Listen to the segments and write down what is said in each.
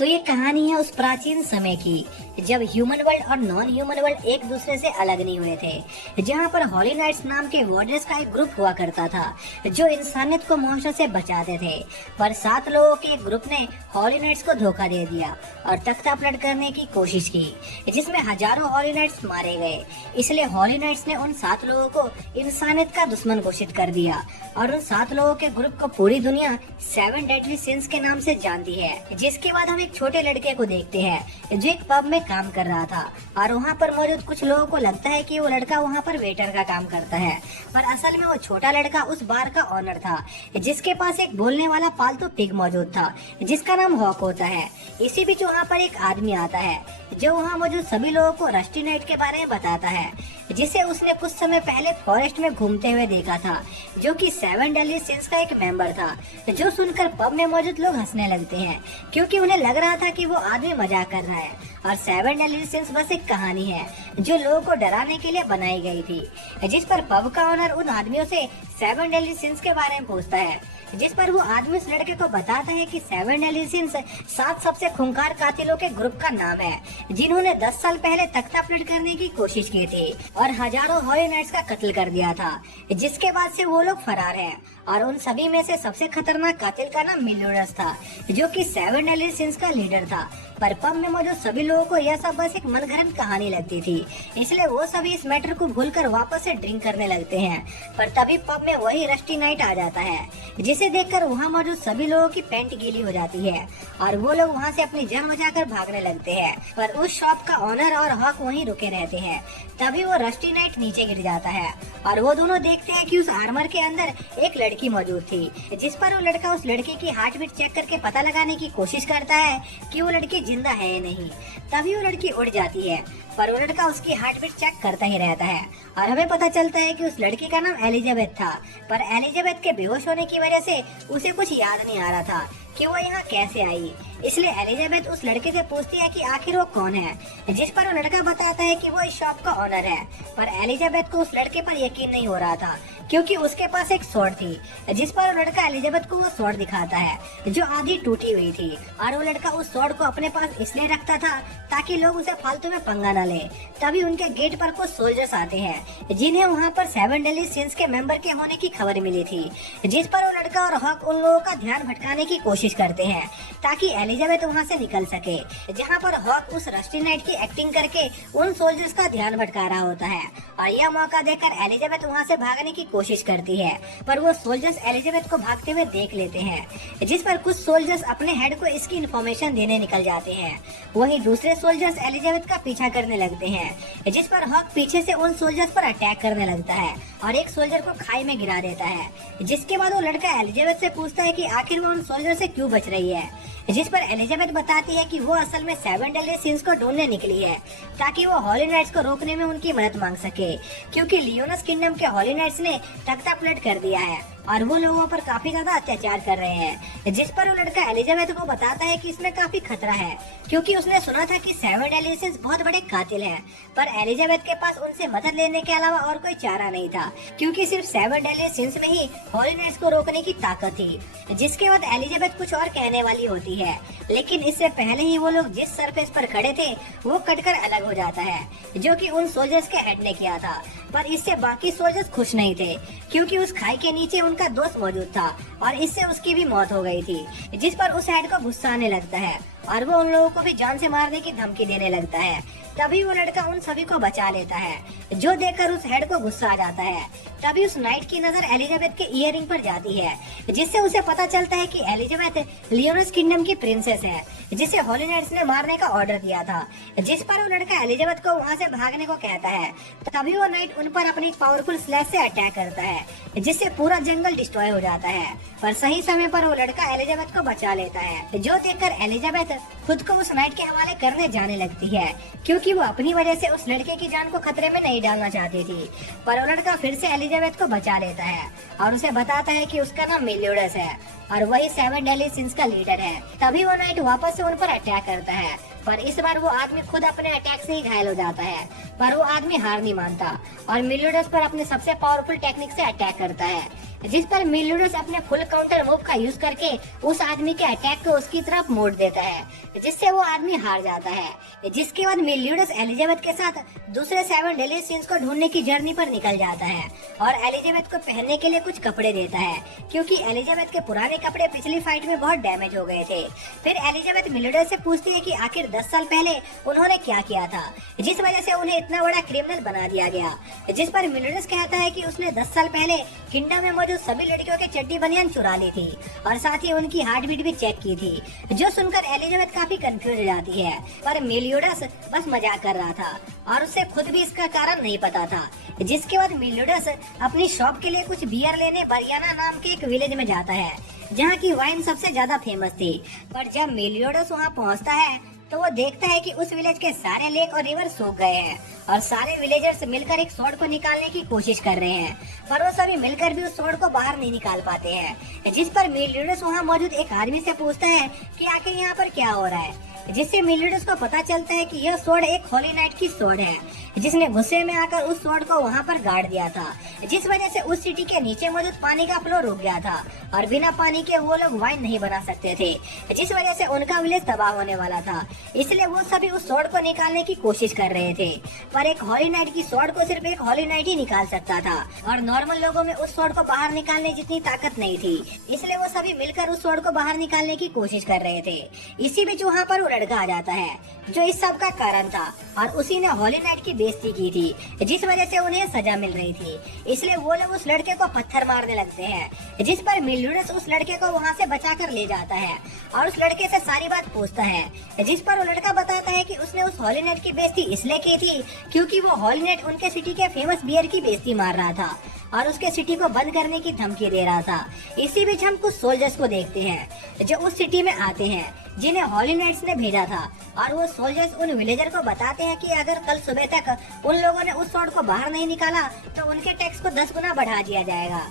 तो ये कहानी है उस प्राचीन समय की जब ह्यूमन वर्ल्ड और नॉन ह्यूमन वर्ल्ड एक दूसरे से अलग नहीं हुए थे। जहाँ पर हॉली नाइट्स नाम के वॉरियर्स का एक ग्रुप हुआ करता था जो इंसानियत को मॉन्स्टर से बचाते थे। पर 7 लोगों के एक ग्रुप ने हॉली नाइट्स को धोखा दे दिया और तख्ता पलट करने की कोशिश की, जिसमें हजारों हॉली नाइट्स मारे गए। इसलिए हॉली नाइट्स ने उन 7 लोगों को इंसानियत का दुश्मन घोषित कर दिया और उन 7 लोगों के ग्रुप को पूरी दुनिया 7 डेडली सिंस के नाम से जानती है। जिसके बाद हम एक छोटे लड़के को देखते हैं जो एक पब में काम कर रहा था और वहाँ पर मौजूद कुछ लोगों को लगता है कि वो लड़का वहाँ पर वेटर का काम करता है, पर असल में वो छोटा लड़का उस बार का ऑनर था जिसके पास एक बोलने वाला पालतू पिग मौजूद था जिसका नाम हॉक होता है। इसी बीच वहाँ पर एक आदमी आता है जो वहाँ मौजूद सभी लोगों को रस्टी नाइट के बारे में बताता है, जिसे उसने कुछ समय पहले फॉरेस्ट में घूमते हुए देखा था, जो कि 7 डेडली सिंस का एक मेंबर था। जो सुनकर पब में मौजूद लोग हंसने लगते हैं क्योंकि उन्हें लग रहा था कि वो आदमी मजाक कर रहा है और 7 डेडली सिंस बस एक कहानी है जो लोगों को डराने के लिए बनाई गई थी। जिस पर पब का ओनर उन आदमियों से 7 डेडली सिंस के बारे में पूछता है, जिस पर वो आदमी उस लड़के को बताता है कि 7 डेडली सिंस 7 सबसे खूंखार कातिलों के ग्रुप का नाम है जिन्होंने 10 साल पहले तख्ता पलट करने की कोशिश की थी और हजारों हॉली नाइट्स का कत्ल कर दिया था। जिसके बाद से वो लोग फरार हैं और उन सभी में से सबसे खतरनाक कातिल का नाम मिलोडस था जो कि 7 डेडली सिंस का लीडर था। पर पब में मौजूद सभी लोगों को यह सब बस एक मनगढ़ंत कहानी लगती थी, इसलिए वो सभी इस मैटर को भूलकर वापस से ड्रिंक करने लगते हैं। पर तभी पब में वही रस्टी नाइट आ जाता है जिसे देखकर वहाँ मौजूद सभी लोगों की पैंट गीली हो जाती है और वो लोग वहाँ से अपनी जान बचाकर भागने लगते हैं। पर उस शॉप का ओनर और हॉक वहीं रुके रहते हैं। तभी वो रस्टी नाइट नीचे गिर जाता है और वो दोनों देखते हैं कि उस आर्मर के अंदर एक लड़की मौजूद थी, जिस पर वो लड़का उस लड़की की हार्ट बीट चेक करके पता लगाने की कोशिश करता है कि वो लड़की जिंदा है या नहीं। तभी वो लड़की उड़ जाती है पर वो लड़का उसकी हार्ट बीट चेक करता ही रहता है और हमें पता चलता है कि उस लड़की का नाम एलिजाबेथ था। पर एलिजाबेथ के बेहोश होने की वजह से उसे कुछ याद नहीं आ रहा था कि वो यहाँ कैसे आई। इसलिए एलिजाबेथ उस लड़के से पूछती है कि आखिर वो कौन है, जिस पर वो लड़का बताता है कि वो इस शॉप का ओनर है। पर एलिजाबेथ को उस लड़के पर यकीन नहीं हो रहा था क्योंकि उसके पास एक स्वॉर्ड थी, जिस पर वो लड़का एलिजाबेथ को वो स्वॉर्ड दिखाता है जो आधी टूटी हुई थी और वो लड़का उस स्वॉर्ड को अपने पास इसलिए रखता था ताकि लोग उसे फालतू में पंगा न ले। तभी उनके गेट पर कुछ सोल्जर्स आते हैं जिन्हें वहाँ पर 7 डेडली सिंस के मेंबर के होने की खबर मिली थी, जिस पर वो लड़का और हॉक उन लोगों का ध्यान भटकाने की कोशिश करते हैं ताकि एलिजाबेथ वहाँ से निकल सके। जहाँ पर हॉक उस रस्टी नाइट की एक्टिंग करके उन सोल्जर्स का ध्यान भटका रहा होता है और यह मौका देकर एलिजाबेथ वहाँ से भागने की कोशिश करती है। पर वो सोल्जर्स एलिजाबेथ को भागते हुए देख लेते हैं, जिस पर कुछ सोल्जर्स अपने हेड को इसकी इन्फॉर्मेशन देने निकल जाते हैं। वहीं दूसरे सोल्जर्स एलिजाबेथ का पीछा करने लगते हैं, जिस पर हॉक पीछे से उन सोल्जर्स पर अटैक करने लगता है और एक सोल्जर को खाई में गिरा देता है। जिसके बाद वो लड़का एलिजाबेथ से पूछता है कि आखिर वो उन सोल्जर से क्यों बच रही है, जिस पर एलिजाबेथ बताती है कि वो असल में 7 डेडली सिंस को ढूंढने निकली है ताकि वो हॉली नाइट्स को रोकने में उनकी मदद मांग सके, क्योंकि लियोनस किंगडम के हॉली नाइट्स ने तख्ता पलट कर दिया है और वो लोगों पर काफी ज्यादा अत्याचार कर रहे हैं। जिस पर वो लड़का एलिजाबेथ को बताता है कि इसमें काफी खतरा है क्योंकि उसने सुना था कि 7 डेडली सिंस बहुत बड़े कातिल हैं। पर एलिजाबेथ के पास उनसे मदद लेने के अलावा और कोई चारा नहीं था क्योंकि सिर्फ 7 डेडली सिंस में ही हॉली नाइट्स को रोकने की ताकत थी। जिसके बाद एलिजाबेथ कुछ और कहने वाली होती है, लेकिन इससे पहले ही वो लोग जिस सरफेस पर खड़े थे वो कटकर अलग हो जाता है जो कि उन सोल्जर्स के हेड ने किया था। पर इससे बाकी सोल्जर्स खुश नहीं थे क्योंकि उस खाई के नीचे उनका दोस्त मौजूद था और इससे उसकी भी मौत हो गई थी। जिस पर उस हेड को गुस्सा आने लगता है और वो उन लोगों को भी जान से मारने की धमकी देने लगता है। तभी वो लड़का उन सभी को बचा लेता है, जो देखकर उस हेड को गुस्सा आ जाता है। तभी उस नाइट की नजर एलिजाबेथ के ईयरिंग पर जाती है, जिससे उसे पता चलता है कि एलिजाबेथ लियोनस किंगडम की प्रिंसेस है जिसे हॉली नाइट्स ने मारने का ऑर्डर दिया था। जिस पर वो लड़का एलिजाबेथ को वहाँ से भागने को कहता है। तभी वो नाइट उन पर अपनी पावरफुल स्लैश से अटैक करता है, जिससे पूरा जंगल डिस्ट्रॉय हो जाता है। पर सही समय पर वो लड़का एलिजाबेथ को बचा लेता है, जो देखकर एलिजाबेथ खुद को उस नाइट के हवाले करने जाने लगती है क्योंकि वो अपनी वजह से उस लड़के की जान को खतरे में नहीं डालना चाहती थी। पर वो लड़का फिर से एलिजाबेथ को बचा लेता है और उसे बताता है कि उसका नाम मिलोडस है और वही 7 डेडली सिंस का लीडर है। तभी वो नाइट वापस से उन पर अटैक करता है, पर इस बार वो आदमी खुद अपने अटैक से ही घायल हो जाता है। पर वो आदमी हार नहीं मानता और मिलोडस पर अपने सबसे पावरफुल टेक्निक से अटैक करता है। जिस पर मिलूडस अपने फुल काउंटर मूव का यूज करके उस आदमी के अटैक को उसकी तरफ मोड़ देता है, जिससे वो आदमी हार जाता है। जिसके बाद मिलूडस एलिजाबेथ के साथ दूसरे 7 डेडली सिंस को ढूंढने की जर्नी पर निकल जाता है और एलिजाबेथ को पहनने के लिए कुछ कपड़े देता है, क्योंकि एलिजाबेथ के पुराने कपड़े पिछली फाइट में बहुत डैमेज हो गए थे। फिर एलिजाबेथ मिलूडस से पूछती है कि आखिर 10 साल पहले उन्होंने क्या किया था जिस वजह से उन्हें इतना बड़ा क्रिमिनल बना दिया गया। जिस पर मिलूडस कहता है कि उसने 10 साल पहले किंगडम में मौजूद सभी लड़कियों के चड्डी बनियान चुरा ली थी और साथ ही उनकी हार्ट बीट भी चेक की थी। जो सुनकर एलिजाबेथ काफी कंफ्यूज हो जाती है, पर मिलूडस बस मजाक कर रहा था और उसे खुद भी इसका कारण नहीं पता था। जिसके बाद मिलूडस अपनी शॉप के लिए कुछ बियर लेने बरियाना नाम के एक विलेज में जाता है, जहाँ की वाइन सबसे ज्यादा फेमस थी। पर जब मिलूडस वहाँ पहुँचता है तो वो देखता है कि उस विलेज के सारे लेक और रिवर सूख गए हैं और सारे विलेजर्स मिलकर एक स्वॉर्ड को निकालने की कोशिश कर रहे हैं, पर वो सभी मिलकर भी उस स्वॉर्ड को बाहर नहीं निकाल पाते हैं। जिस पर मिलूडस वहाँ मौजूद एक आदमी से पूछता है कि आखिर यहाँ पर क्या हो रहा है, जिससे मिलूडस को पता चलता है कि यह स्वॉर्ड एक हॉली नाइट की स्वॉर्ड है, जिसने गुस्से में आकर उस स्वॉर्ड को वहाँ पर गाड़ दिया था, जिस वजह से उस सिटी के नीचे मौजूद पानी का फ्लो रुक गया था और बिना पानी के वो लोग वाइन नहीं बना सकते थे, जिस वजह से उनका विलेज तबाह होने वाला था। इसलिए वो सभी उस स्वॉर्ड को निकालने की कोशिश कर रहे थे, पर एक हॉली नाइट की स्वॉर्ड को सिर्फ एक हॉली नाइट ही निकाल सकता था और नॉर्मल लोगों में उस स्वॉर्ड को बाहर निकालने जितनी ताकत नहीं थी। इसलिए वो सभी मिलकर उस स्वॉर्ड को बाहर निकालने की कोशिश कर रहे थे। इसी बीच वहाँ पर वो लड़का आ जाता है जो इस सब का कारण था और उसी ने हॉली नाइट की बेइज्जती की थी, जिस वजह से उन्हें सजा मिल रही थी। इसलिए वो लोग उस लड़के को पत्थर मारने लगते हैं, जिस पर मिलूडस उस लड़के को वहाँ से बचाकर ले जाता है और उस लड़के से सारी बात पूछता है, जिस पर वो लड़का बताता है कि उसने उस हॉली नाइट की बेइज्जती इसलिए की थी क्योंकि वो हॉली नाइट उनके सिटी के फेमस बियर की बेइज्जती मार रहा था और उसके सिटी को बंद करने की धमकी दे रहा था। इसी बीच हम कुछ सोल्जर्स को देखते हैं जो उस सिटी में आते हैं जिन्हें हॉली नाइट्स ने भेजा था और वो सोल्जर्स उन विलेजर को बताते हैं कि अगर कल सुबह तक उन लोगों ने उस स्वॉर्ड को बाहर नहीं निकाला तो उनके टैक्स को 10 गुना बढ़ा दिया जाएगा।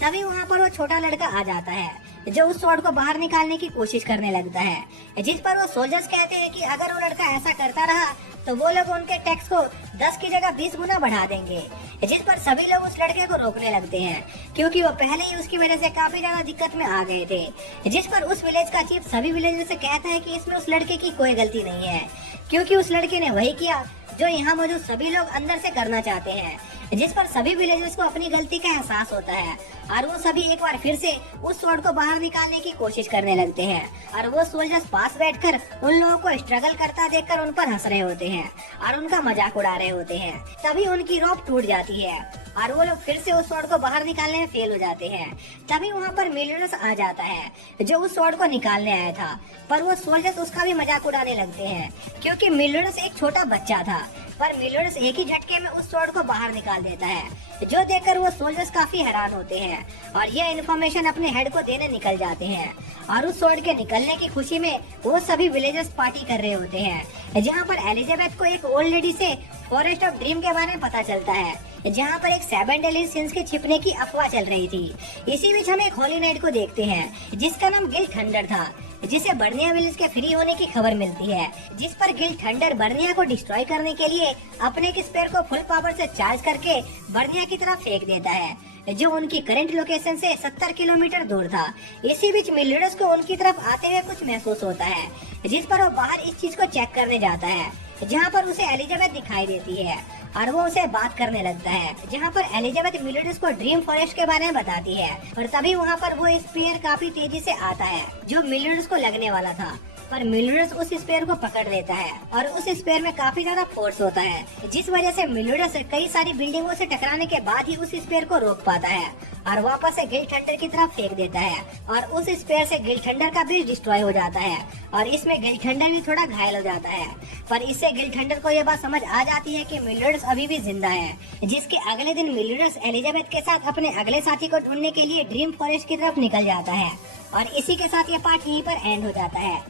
तभी वहाँ पर वो छोटा लड़का आ जाता है जो उस स्वॉर्ड को बाहर निकालने की कोशिश करने लगता है, जिस पर वो सोल्जर्स कहते हैं कि अगर वो लड़का ऐसा करता रहा तो वो लोग उनके टैक्स को 10 की जगह 20 गुना बढ़ा देंगे। जिस पर सभी लोग उस लड़के को रोकने लगते हैं क्योंकि वो पहले ही उसकी वजह से काफी ज्यादा दिक्कत में आ गए थे। जिस पर उस विलेज का चीफ सभी विलेजर्स से कहता है कि इसमें उस लड़के की कोई गलती नहीं है, क्योंकि उस लड़के ने वही किया जो यहाँ मौजूद सभी लोग अंदर से करना चाहते हैं। जिस पर सभी विलेजर्स को अपनी गलती का एहसास होता है और वो सभी एक बार फिर से उस स्वॉर्ड को बाहर निकालने की कोशिश करने लगते हैं और वो सोल्जर्स पास बैठकर उन लोगों को स्ट्रगल करता देखकर उन पर हंस रहे होते हैं और उनका मजाक उड़ा रहे होते हैं। तभी उनकी रोप टूट जाती है और वो लोग फिर से उस स्वॉर्ड को बाहर निकालने में फेल हो जाते हैं। तभी वहाँ पर मिलूडस आ जाता है जो उस स्वॉर्ड को निकालने आया था, पर वो सोल्जर्स उसका भी मजाक उड़ाने लगते हैं क्योंकि मिलूडस एक छोटा बच्चा था, पर मिलूडस एक ही झटके में उस स्वॉर्ड को बाहर निकाल देता है, जो देखकर वो सोल्जर्स काफी हैरान होते हैं और यह इन्फॉर्मेशन अपने हेड को देने निकल जाते हैं और उस स्वॉर्ड के निकलने की खुशी में वो सभी विलेजर्स पार्टी कर रहे होते हैं। जहाँ पर एलिजाबेथ को एक ओल्ड लेडी से फॉरेस्ट ऑफ ड्रीम के बारे में पता चलता है, जहाँ पर एक 7 डेडली सिंस के छिपने की अफवाह चल रही थी। इसी बीच हम एक हॉली नाइट को देखते हैं जिसका नाम गिल थंडर था, जिसे बर्निया विलेज के फ्री होने की खबर मिलती है, जिस पर गिल थंडर बर्निया को डिस्ट्रॉय करने के लिए अपने एक स्पेयर को फुल पावर से चार्ज करके बर्निया की तरफ फेंक देता है, जो उनकी करंट लोकेशन से 70 किलोमीटर दूर था। इसी बीच मिलूडस को उनकी तरफ आते हुए कुछ महसूस होता है, जिस पर वो बाहर इस चीज को चेक करने जाता है, जहाँ पर उसे एलिजाबेथ दिखाई देती है और वो उसे बात करने लगता है, जहाँ पर एलिजाबेथ मिलूडस को ड्रीम फॉरेस्ट के बारे में बताती है और तभी वहाँ पर वो स्पेयर काफी तेजी से आता है जो मिलूडस को लगने वाला था, पर मिलूडस उस स्पेयर को पकड़ लेता है और उस स्पेयर में काफी ज्यादा फोर्स होता है, जिस वजह से मिलूडस कई सारी बिल्डिंगों से टकराने के बाद ही उस स्पेयर को रोक पाता है और वापस से गिल थंडर की तरफ फेंक देता है और उस स्पेयर से गिल थंडर का भी डिस्ट्रॉय हो जाता है और इसमें गिल थंडर भी थोड़ा घायल हो जाता है। पर इससे गिल थंडर को यह बात समझ आ जाती है कि मिलूडस अभी भी जिंदा है, जिसके अगले दिन मिलूडस एलिजाबेथ के साथ अपने अगले साथी को ढूंढने के लिए ड्रीम फॉरेस्ट की तरफ निकल जाता है और इसी के साथ ये पार्ट यहीं पर एंड हो जाता है।